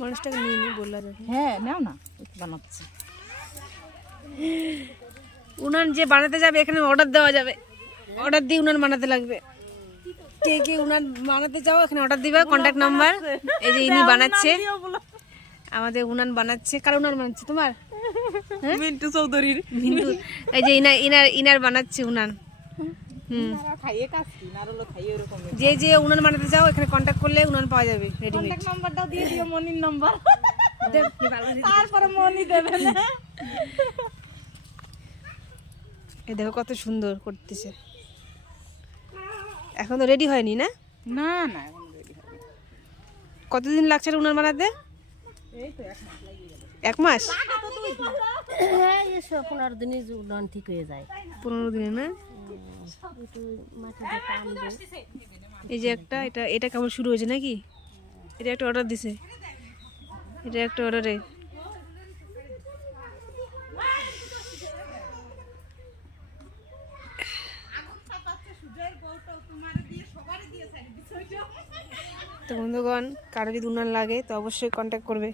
মানুষটাকে নিয়ে নিই বললা হ্যাঁ নাও না বানাচ্ছি। উনান যে বানাতে যাবে এখানে অর্ডার দেওয়া যাবে। অর্ডার দিয়ে উনান বানাতে লাগবে। কে কে উনান বানাতে চাও এখানে অর্ডার দিবে কন্ট্যাক্ট নাম্বার এই যে ইনি বানাচ্ছে। আমাদের উনান বানাচ্ছে। কার উনান বানাচ্ছে? তোমার? মিন্টু চৌধুরীর। কিন্তু এই যে ইনার ইনার ইনার বানাচ্ছে উনান। যে যে উনান বানাতে চাও এখানে কন্ট্যাক্ট করলে উনান পাওয়া যাবে রেডিমেড কন্ট্যাক্ট নাম্বারটাও দিয়ে দিও মনির নাম্বার তারপরে মনি দেবে এ দেখো কত সুন্দর করতেছে। এখন তো রেডি হয়নি না? না না কতদিন লাগছে উনান বানাতে? এই তো এক মাস এক মাস? হ্যাঁ এসব পনেরো দিনই উড়ান ঠিক হয়ে যায়। পনেরো দিনে না? এই যে একটা এটা এটা কেমন শুরু হয়েছে নাকি? এটা একটা অর্ডার দিছে। এটা একটা অর্ডারে তো বন্ধুগণ কারও যদি উনান লাগে তো অবশ্যই কন্ট্যাক্ট করবে।